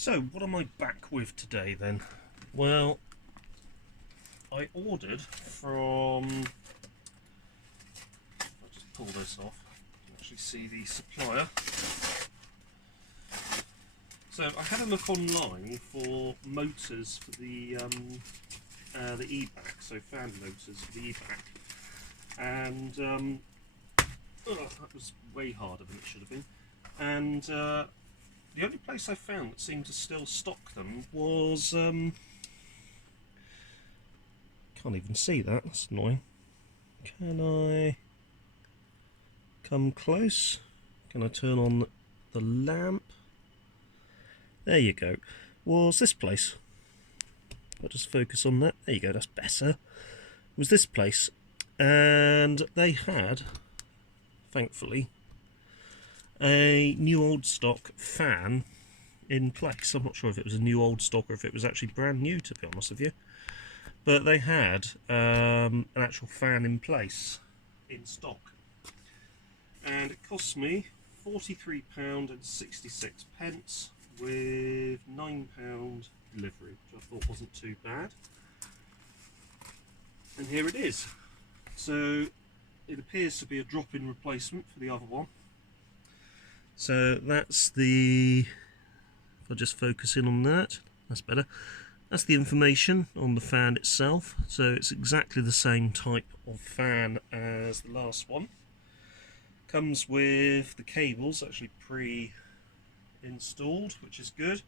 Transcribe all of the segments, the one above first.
So, what am I back with today then? Well, I ordered from... I'll just pull this off. You can actually see the supplier. So, I had a look online for motors for the Ebac, so fan motors for the Ebac. And that was way harder than it should have been. And the only place I found that seemed to still stock them was... can't even see that, that's annoying. Can I come close? Can I turn on the lamp? There you go. Was this place. I'll just focus on that. There you go, that's better. Was this place. And they had, thankfully, a new old stock fan in place. I'm not sure if it was a new old stock or if it was actually brand new, to be honest with you. But they had an actual fan in place in stock. And it cost me £43.66 with £9 delivery, which I thought wasn't too bad. And here it is. So it appears to be a drop-in replacement for the other one. So that's the, if I just focus in on that, that's better. That's the information on the fan itself. So it's exactly the same type of fan as the last one. Comes with the cables actually pre-installed, which is good.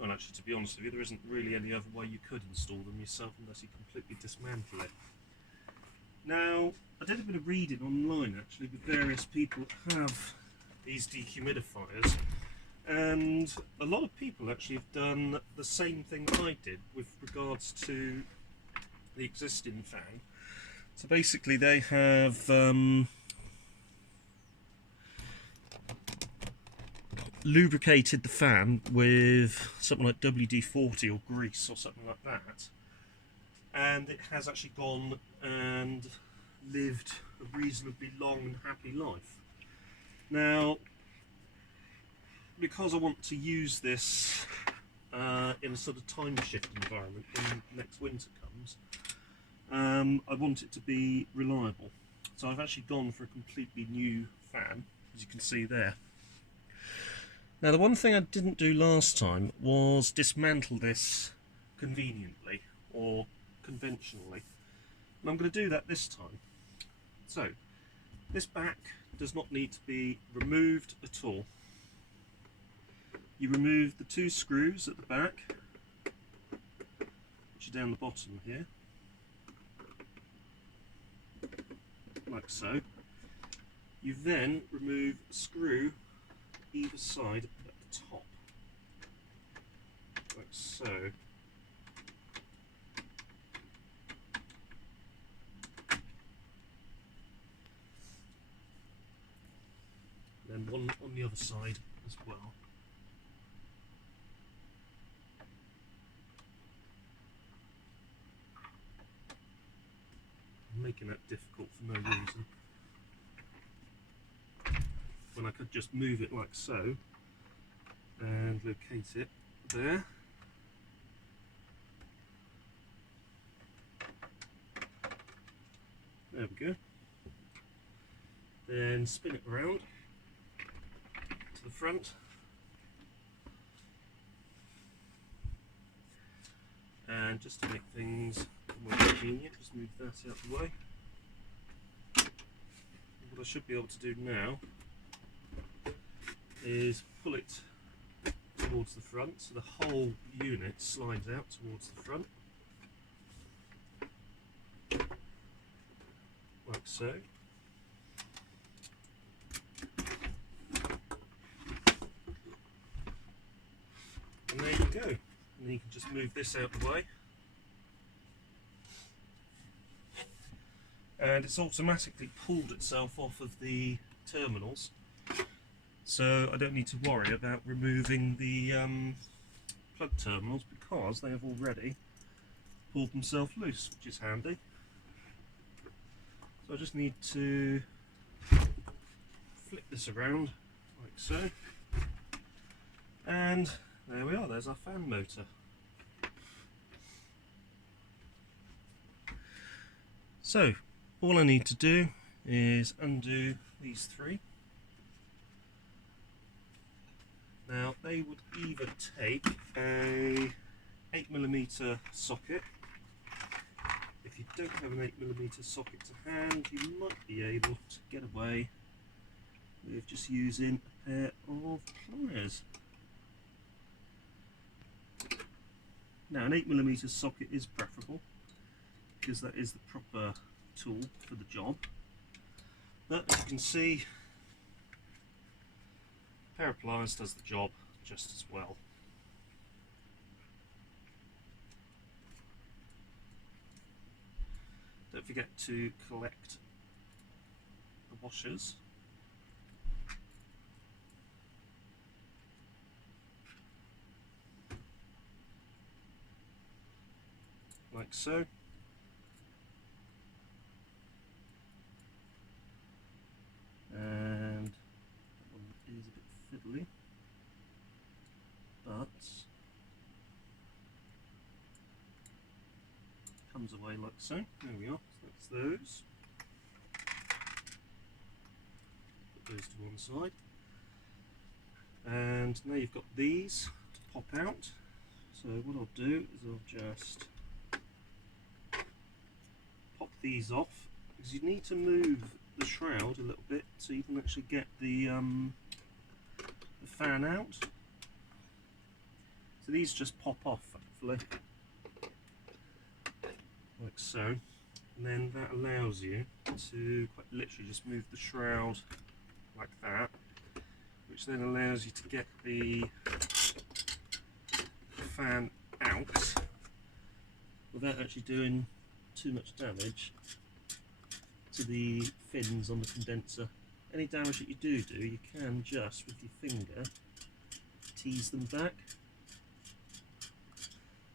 Well, actually, to be honest with you, there isn't really any other way you could install them yourself unless you completely dismantle it. Now, I did a bit of reading online actually with various people that have these dehumidifiers, and a lot of people actually have done the same thing I did with regards to the existing fan. So basically they have lubricated the fan with something like WD-40 or grease or something like that, and it has actually gone and lived a reasonably long and happy life. Now, because I want to use this in a sort of time shift environment when next winter comes, I want it to be reliable. So I've actually gone for a completely new fan, as you can see there. Now, the one thing I didn't do last time was dismantle this conveniently or conventionally, and I'm going to do that this time. So, this back does not need to be removed at all. You remove the two screws at the back, which are down the bottom here, like so. You then remove a screw either side at the top, like so. And then one on the other side as well. I'm making that difficult for no reason, when I could just move it like so and locate it there. There we go. Then spin it around to the front, and just to make things more convenient, just move that out of the way. What I should be able to do now is pull it towards the front, so the whole unit slides out towards the front, like so. And there you go. And then you can just move this out of the way. And it's automatically pulled itself off of the terminals, so I don't need to worry about removing the plug terminals because they have already pulled themselves loose, which is handy. So I just need to flip this around like so, and There we are, there's our fan motor. So, all I need to do is undo these three. Now, they would either take a 8mm socket. If you don't have an 8mm socket to hand, you might be able to get away with just using a pair of pliers. Now, an 8mm socket is preferable because that is the proper tool for the job. But as you can see, a pair of pliers does the job just as well. Don't forget to collect the washers. Like so. And that one is a bit fiddly, but comes away like so. There we are, so that's those. Put those to one side. And now you've got these to pop out. So what I'll do is I'll just pop these off, because you need to move the shroud a little bit so you can actually get the fan out. So these just pop off, hopefully, like so, and then that allows you to quite literally just move the shroud like that, which then allows you to get the fan out without actually doing too much damage to the fins on the condenser. Any damage that you do, you can just with your finger tease them back.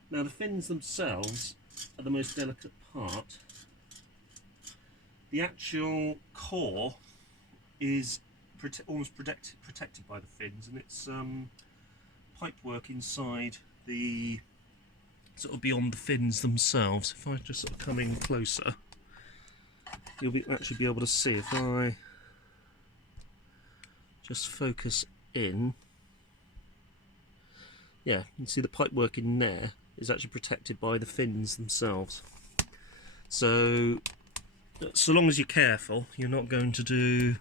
Now the fins themselves are the most delicate part. The actual core is almost protected by the fins, and it's pipework inside the sort of beyond the fins themselves. If I just sort of come in closer, you'll actually be able to see. If I just focus in, yeah, you can see the pipework in there is actually protected by the fins themselves. So long as you're careful, you're not going to do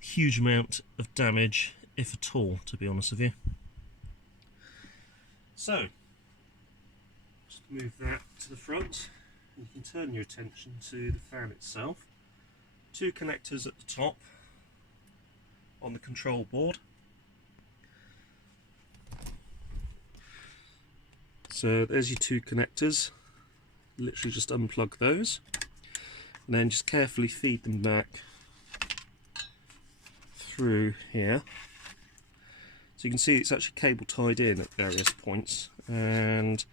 a huge amount of damage, if at all, to be honest with you. So, just move that to the front, and you can turn your attention to the fan itself. Two connectors at the top on the control board. So there's your two connectors. Literally just unplug those, and then just carefully feed them back through here. So you can see it's actually cable tied in at various points, and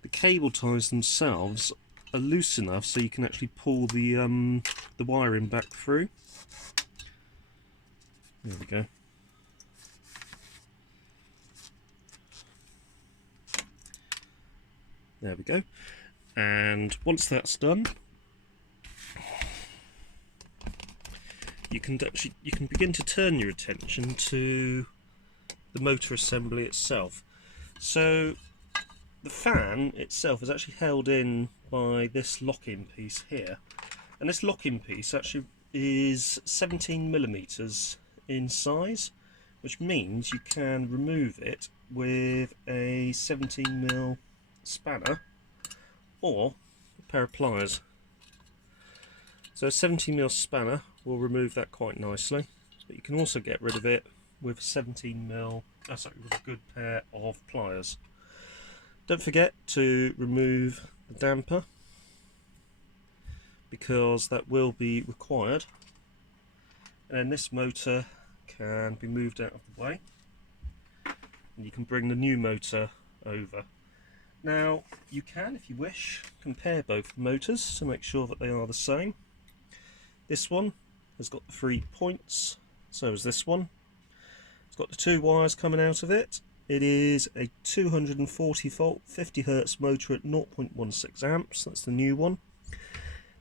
the cable ties themselves are loose enough so you can actually pull the wiring back through. There we go. There we go. And once that's done, you can begin to turn your attention to the motor assembly itself. So the fan itself is actually held in by this lock-in piece here, and this lock-in piece actually is 17mm in size, which means you can remove it with a 17mm spanner or a pair of pliers. So a 17mm spanner will remove that quite nicely, but you can also get rid of it with 17mm, with a good pair of pliers. Don't forget to remove the damper, because that will be required, and then this motor can be moved out of the way, and you can bring the new motor over. Now you can, if you wish, compare both motors to make sure that they are the same. This one has got the 3 points, so has this one. It's got the 2 wires coming out of it, It is a 240 volt 50 Hz motor at 0.16 amps. That's the new one.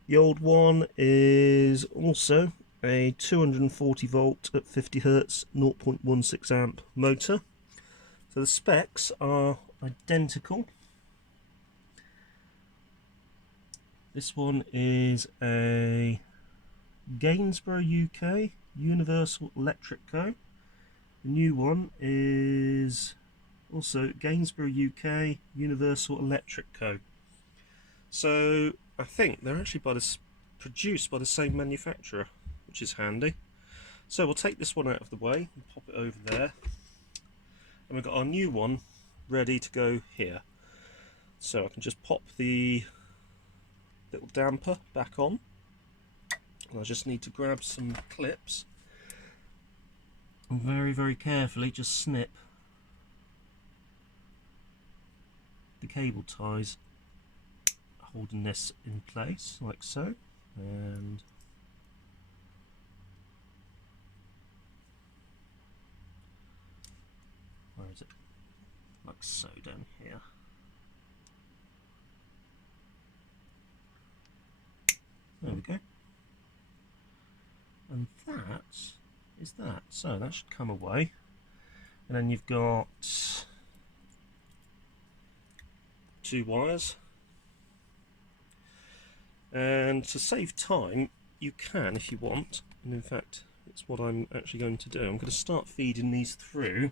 The old one is also a 240 volt at 50 Hz 0.16 amp motor. So the specs are identical. This one is a Gainsborough UK Universal Electric Co. The new one is also Gainsborough UK Universal Electric Co. So I think they're actually produced by the same manufacturer, which is handy. So we'll take this one out of the way and pop it over there. And we've got our new one ready to go here. So I can just pop the little damper back on. And I just need to grab some clips and very carefully just snip the cable ties holding this in place like so, and where is it? Like so down here. There we go. And that is that. So that should come away. And then you've got 2 wires. And to save time, you can, if you want, and in fact it's what I'm actually going to do. I'm going to start feeding these through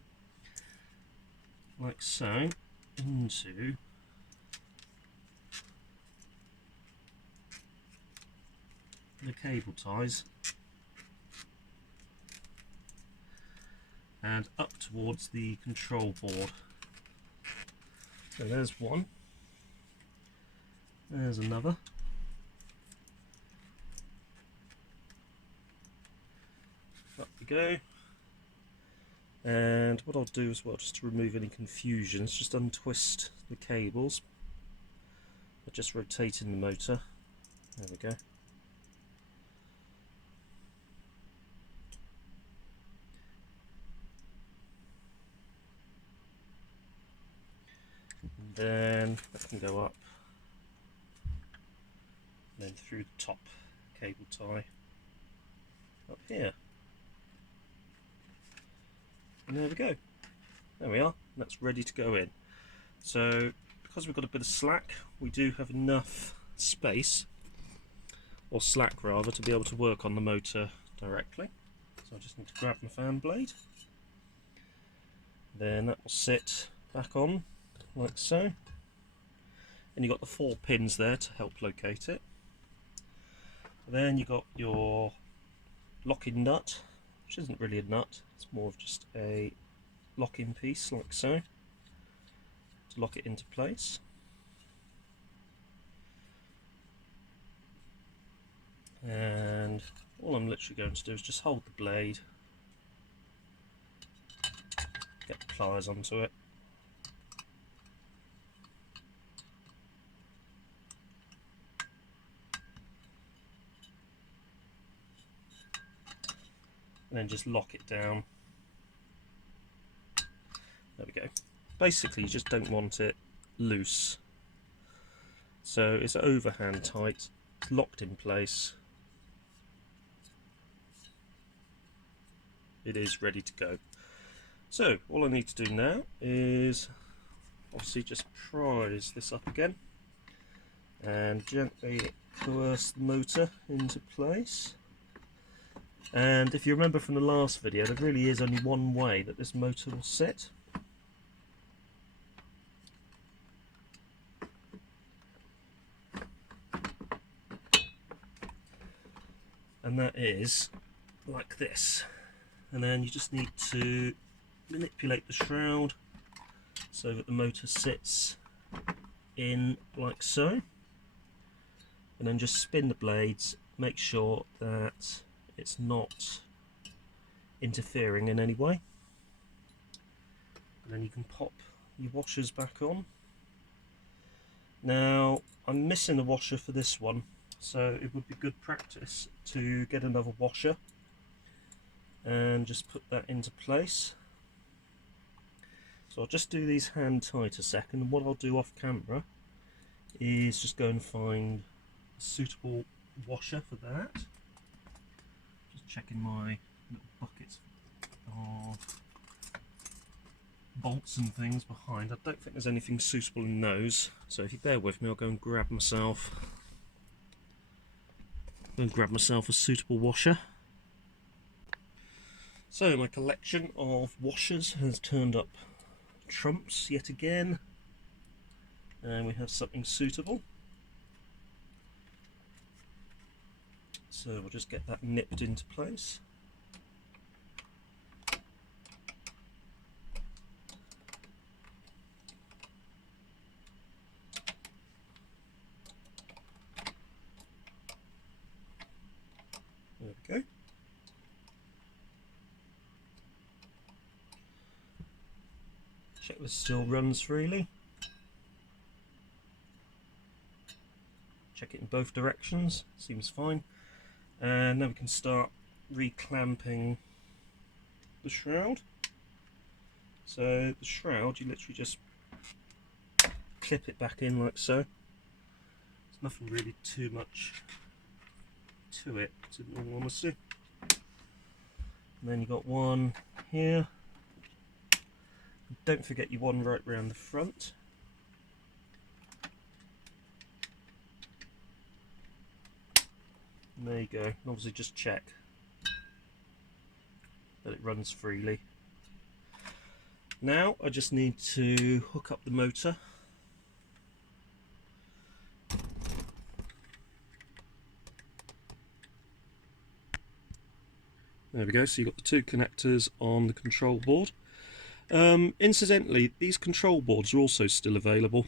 like so into the cable ties and up towards the control board. So there's one, there's another. Up we go. And what I'll do as well, just to remove any confusion, is just untwist the cables by just rotating the motor. There we go. And then that can go up, and then through the top cable tie up here. And there we go. There we are. That's ready to go in. So because we've got a bit of slack, we do have enough space, or slack rather, to be able to work on the motor directly. So I just need to grab my fan blade. Then that will sit back on like so. And you've got the 4 pins there to help locate it. Then you've got your locking nut, which isn't really a nut, it's more of just a locking piece like so, to lock it into place. And all I'm literally going to do is just hold the blade, get the pliers onto it, and then just lock it down. There we go. Basically you just don't want it loose. So it's overhand tight, it's locked in place. It is ready to go. So all I need to do now is obviously just prise this up again and gently coerce the motor into place. And if you remember from the last video, there really is only one way that this motor will sit. And that is like this. And then you just need to manipulate the shroud so that the motor sits in like so. And then just spin the blades, make sure that it's not interfering in any way. And then you can pop your washers back on. Now I'm missing a washer for this one, so it would be good practice to get another washer and just put that into place. So I'll just do these hand tight a second, and what I'll do off camera is just go and find a suitable washer for that. Just checking my little buckets of bolts and things behind. I don't think there's anything suitable in those, so if you bear with me, I'll go and grab myself a suitable washer. So my collection of washers has turned up trumps yet again, and we have something suitable. So we'll just get that nipped into place. There we go. Check this still runs freely. Check it in both directions, seems fine. And now we can start reclamping the shroud. So the shroud, you literally just clip it back in like so. There's nothing really too much to it, in all honesty. And then you've got one here. Don't forget your one right round the front. And there you go. And obviously just check that it runs freely. Now I just need to hook up the motor. There we go, so you've got the two connectors on the control board. Incidentally, these control boards are also still available.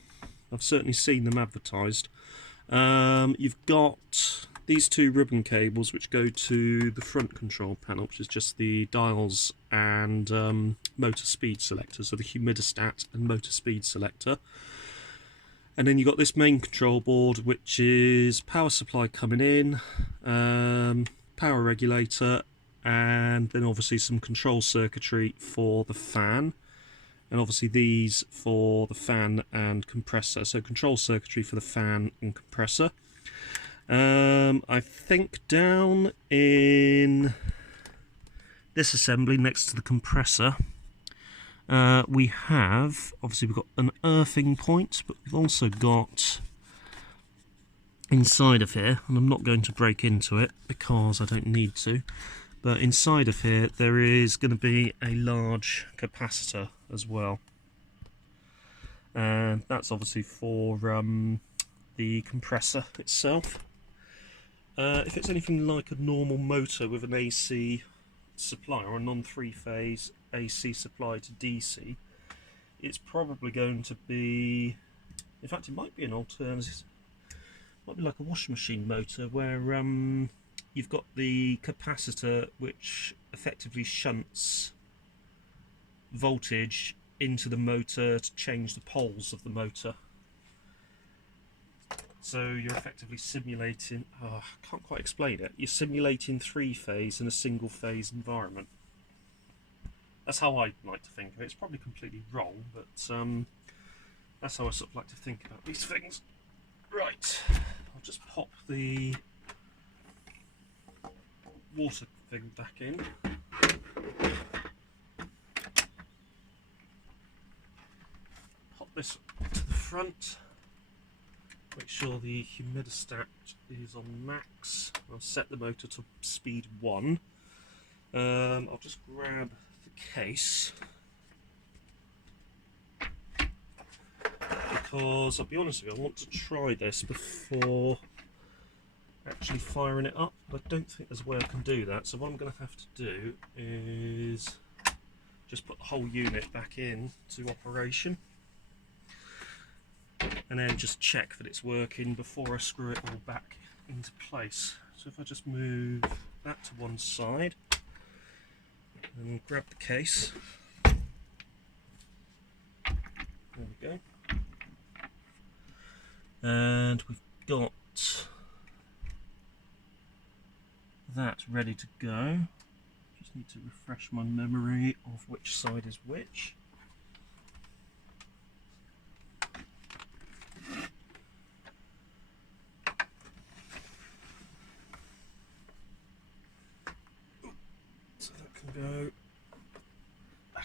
I've certainly seen them advertised. You've got these two ribbon cables which go to the front control panel, which is just the dials and motor speed selector, so the humidistat and motor speed selector. And then you've got this main control board, which is power supply coming in, power regulator, and then obviously some control circuitry for the fan, and obviously these for the fan and compressor. So control circuitry for the fan and compressor. I think down in this assembly next to the compressor we have, obviously we've got an earthing point, but we've also got inside of here, and I'm not going to break into it because I don't need to, but inside of here there is going to be a large capacitor as well, and that's obviously for the compressor itself. If it's anything like a normal motor with an AC supply or a non-three-phase AC supply to DC, it's probably going to be, in fact it might be an alternative, it might be like a washing machine motor where you've got the capacitor which effectively shunts voltage into the motor to change the poles of the motor. So you're effectively simulating, I can't quite explain it, you're simulating three-phase in a single-phase environment. That's how I like to think of it. It's probably completely wrong, but that's how I sort of like to think about these things. Right, I'll just pop the water thing back in. Pop this to the front. Make sure the humidistat is on max. I'll set the motor to speed 1. I'll just grab the case, because I'll be honest with you, I want to try this before actually firing it up, but I don't think there's a way I can do that. So what I'm going to have to do is just put the whole unit back in to operation, and then just check that it's working before I screw it all back into place. So if I just move that to one side and grab the case, there we go, and we've got that ready to go. Just need to refresh my memory of which side is which.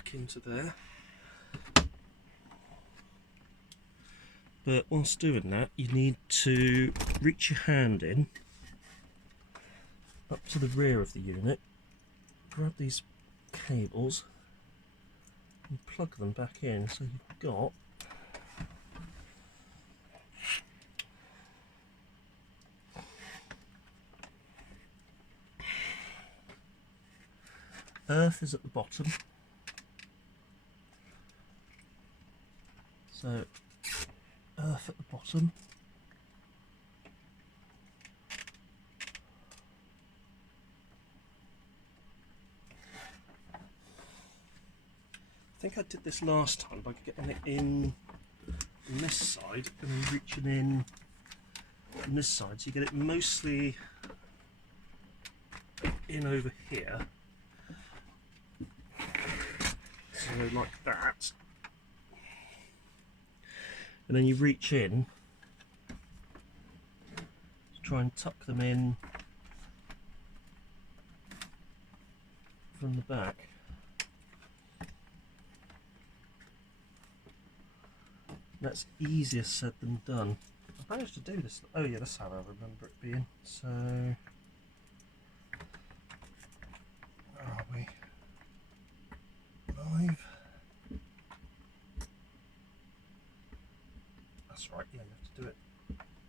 back into there. But whilst doing that, you need to reach your hand in up to the rear of the unit, grab these cables and plug them back in, so you've got earth is at the bottom, so earth at the bottom, I think I did this last time by getting it in on this side and then reaching in on this side, so you get it mostly in over here, so like that, and then you reach in to try and tuck them in from the back. That's easier said than done. I managed to do this. Oh yeah, that's how I remember it being. So, where are we? Live. That's right. Yeah, you have to do it.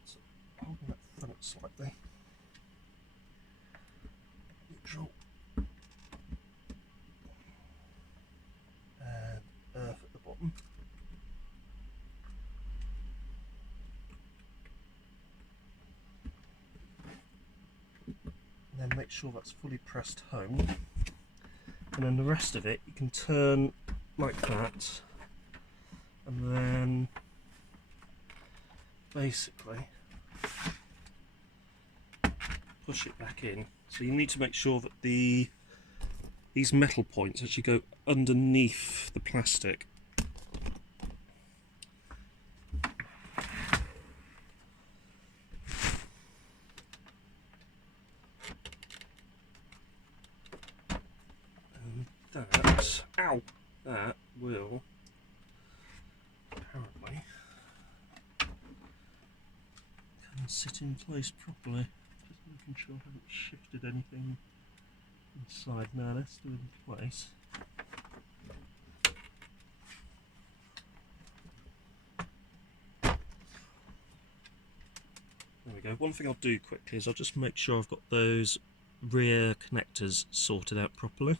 So, holding that front slightly. Neutral. And earth at the bottom. Then make sure that's fully pressed home, and then the rest of it you can turn like that, and then basically push it back in. So you need to make sure that these metal points actually go underneath the plastic. That will apparently come and sit in place properly. Just making sure I haven't shifted anything inside. Now that's still in place. There we go. One thing I'll do quickly is I'll just make sure I've got those rear connectors sorted out properly.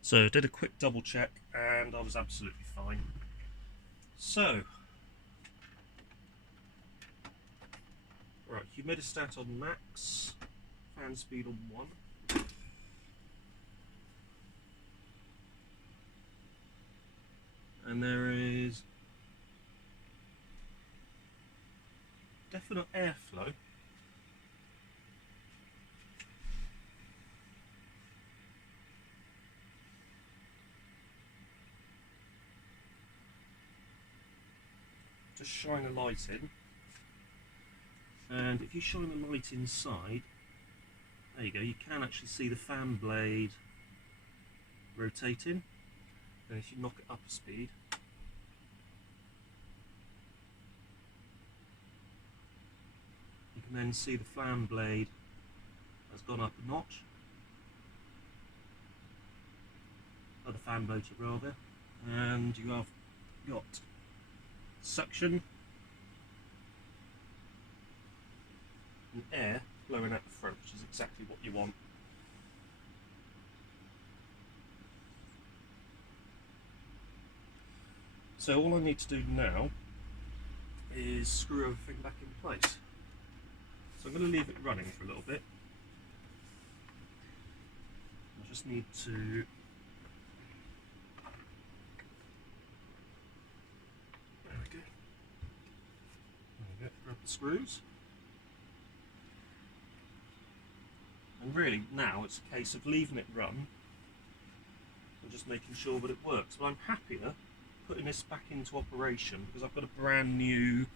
So did a quick double check and I was absolutely fine. So, right, humidistat on max, fan speed on 1. And there is definite airflow. Just shine a light in, and if you shine a light inside, there you go, you can actually see the fan blade rotating, and if you knock it up a speed, you can then see the fan blade has gone up a notch, or the fan motor rather, and you have got suction and air blowing out the front, which is exactly what you want. So all I need to do now is screw everything back in place. So I'm going to leave it running for a little bit. I just need to grab the screws, and really now it's a case of leaving it run and just making sure that it works. But I'm happier putting this back into operation because I've got a brand new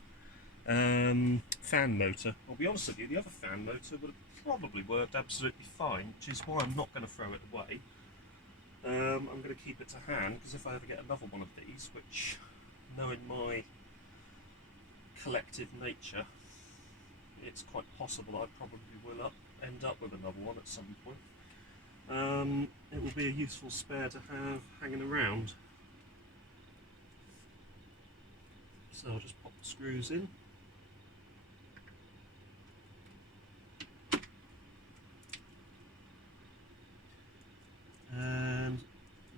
fan motor. I'll be honest with you, the other fan motor would have probably worked absolutely fine, which is why I'm not going to throw it away. I'm going to keep it to hand, because if I ever get another one of these, which, knowing my collective nature, it's quite possible I probably will end up with another one at some point. It will be a useful spare to have hanging around. So I'll just pop the screws in. And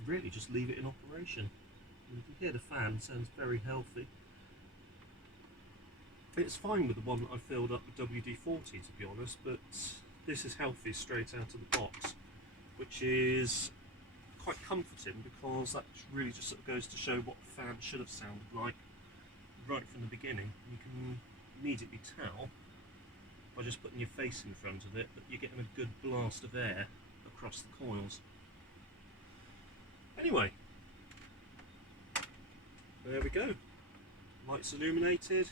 really just leave it in operation. And you can hear the fan, sounds very healthy. It's fine with the one that I filled up with WD-40 to be honest, but this is healthy straight out of the box, which is quite comforting because that really just sort of goes to show what the fan should have sounded like right from the beginning. You can immediately tell by just putting your face in front of it that you're getting a good blast of air across the coils. Anyway, there we go. Lights illuminated.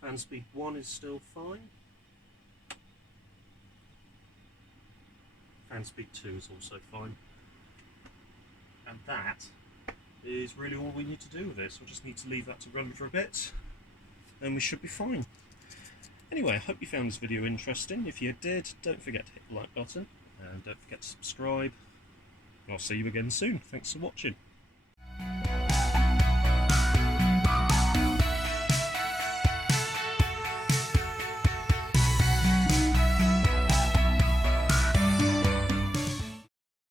Fan speed 1 is still fine. Fan speed 2 is also fine. And that is really all we need to do with this. We'll just need to leave that to run for a bit and we should be fine. Anyway, I hope you found this video interesting. If you did, don't forget to hit the like button and don't forget to subscribe. I'll see you again soon. Thanks for watching.